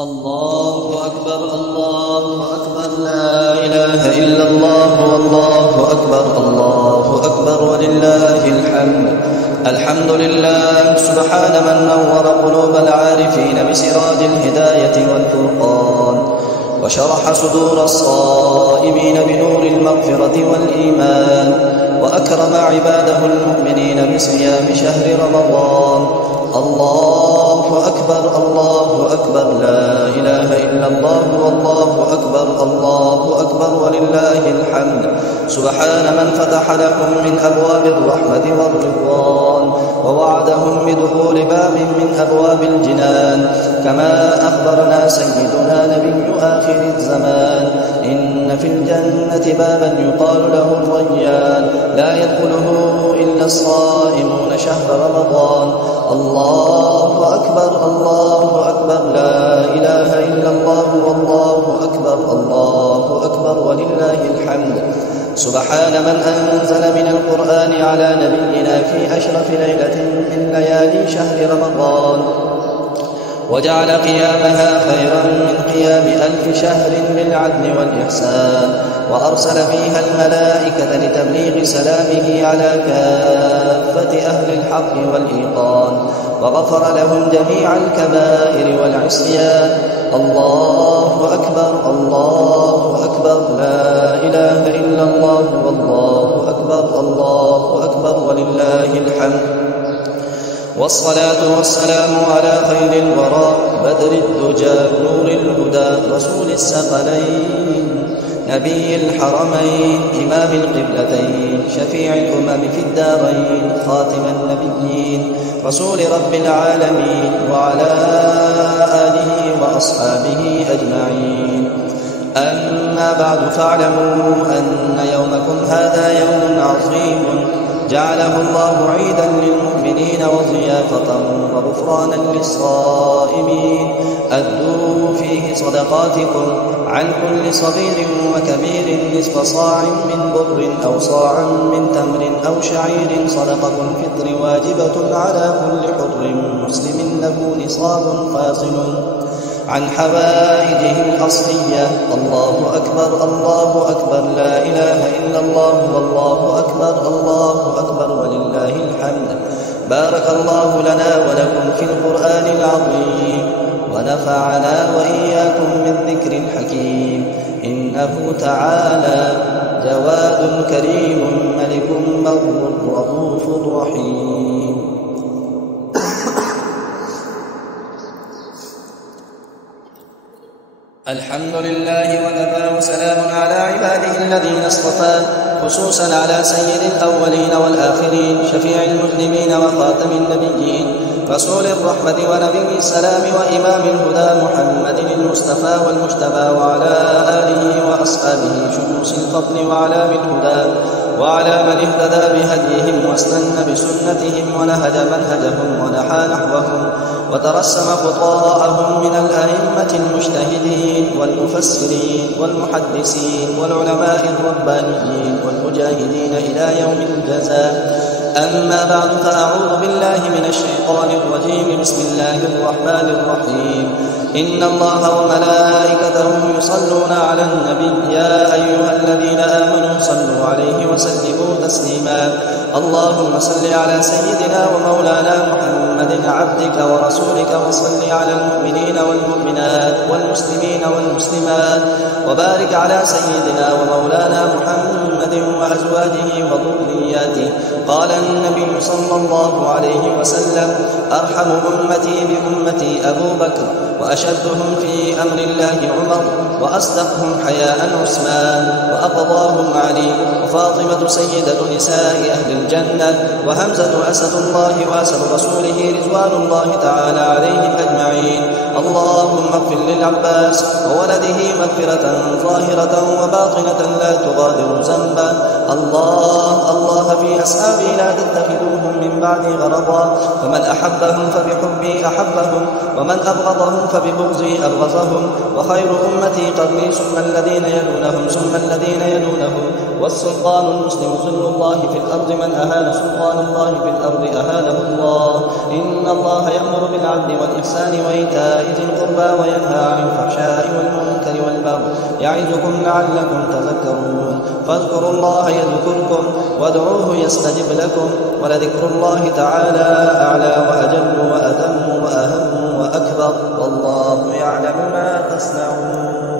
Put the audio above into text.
الله أكبر الله أكبر لا إله إلا الله والله أكبر الله أكبر ولله الحمد. الحمد لله سبحان من نور قلوب العارفين بسراج الهداية والفرقان، وشرح صدور الصائمين بنور المغفرة والإيمان، وأكرم عباده المؤمنين بصيام شهر رمضان. الله أكبر الله أكبر لا إله إلا الله والله أكبر الله أكبر ولله الحمد. سبحان من فتح لهم من أبواب الرحمة والرضوان، ووعدهم بدخول باب من أبواب الجنان، كما أخبرنا سيدنا نبي آخر الزمان: إن في الجنة بابا يقال له الريان، لا يدخله إلا الصائمون شهر رمضان. الله أكبر الله أكبر لا إله إلا الله والله أكبر الله أكبر ولله الحمد. سبحان من أنزل من القرآن على نبينا في أشرف ليلة من ليالي شهر رمضان، وجعل قيامها خيرا من قيام 1000 شهر بالعدل والإحسان، وأرسل فيها الملائكة لتبليغ سلامه على كافة أهل الحق والإيقان، وغفر لهم جميع الكبائر والعصيان. الله أكبر الله أكبر لا إله إلا الله والله أكبر الله أكبر ولله الحمد. والصلاة والسلام على خير الورى بدر الدجى نور الهدى رسول الثقلين نبي الحرمين إمام القبلتين شفيع الأمم في الدارين خاتم النبيين رسول رب العالمين وعلى آله وأصحابه أجمعين. أما بعد، فاعلموا أن يومكم هذا يوم عظيم جعله الله عيدا للمؤمنين وضيافة وغفرانا للصائمين. أدوا فيه صدقاتكم عن كل صغير وكبير نصف صاع من بر أو صاع من تمر أو شعير. صدقة الفطر واجبة على كل حر مسلم له نصاب فاصل عن حوائجه الأصلية. الله أكبر الله أكبر لا إله إلا الله والله أكبر الله أكبر ولله الحمد. بارك الله لنا ولكم في القرآن العظيم، ونفعنا وإياكم بالذكر الحكيم. إنه تعالى جواد كريم ملك بر رؤوف رحيم. الحمد لله وكفى وسلام على عباده الذين اصطفى، خصوصا على سيد الأولين والآخرين شفيع المذنبين وخاتم النبيين رسول الرحمة ونبي السلام وإمام الهدى محمد المصطفى والمجتبى، وعلى آله وأصحابه شموس الفضل وعلام الهدى، وعلى من اهتدى بهديهم واستنى بسنتهم ونهج منهجهم ونحى نحوهم وترسم خطاءهم من الأئمة المجتهدين والمفسرين والمحدثين والعلماء الربانيين والمجاهدين إلى يوم الجزاء. أما بعد، فأعوذ بالله من الشيطان الرجيم. بسم الله الرحمن الرحيم. إن الله وملائكته يصلون على النبي يا أيها الذين آمنوا صلوا عليه وسلموا تسليما. اللهم صل على سيدنا ومولانا محمد عبدك ورسولك، وصل على المؤمنين والمؤمنات والمسلمين والمسلمات، وبارك على سيدنا ومولانا محمد وأزواجه وذرياته. قال النبي صلى الله عليه وسلم: أرحم أمتي بأمتي أبو بكر، وأشدهم في أمر الله عمر، وأصدقهم حياء عثمان، وأقضاهم علي، وفاطمة سيدة نساء أهل الجنة، وهمزة أسد الله وأسد رسوله رضوان الله تعالى عليهم أجمعين. اللهم اغفر للعباس وولده مغفرة ظاهرة وباطنة لا تغادر ذنبا. الله في أصحابي لا تتخذوهم من بعدي غرضا، فمن أحبهم فبحبي أحبهم، ومن أبغضهم فببغضي أبغضهم. وخير أمتي قرني ثم الذين يلونهم ثم الذين يلونهم. والسلطان المسلم ظل الله في الأرض، من أهان سلطان الله في الأرض أهانه الله. إن الله يأمر بالعدل والإحسان وإيتاء ذي القربى وينهى عن الفحشاء والمنكر والبغي يعظكم لعلكم تذكرون فاذكروا الله يذكركم وادعوه يستجب لكم ولذكر الله تعالى أعلى وأجل وأتم وأهم وأكبر والله يعلم ما تصنعون.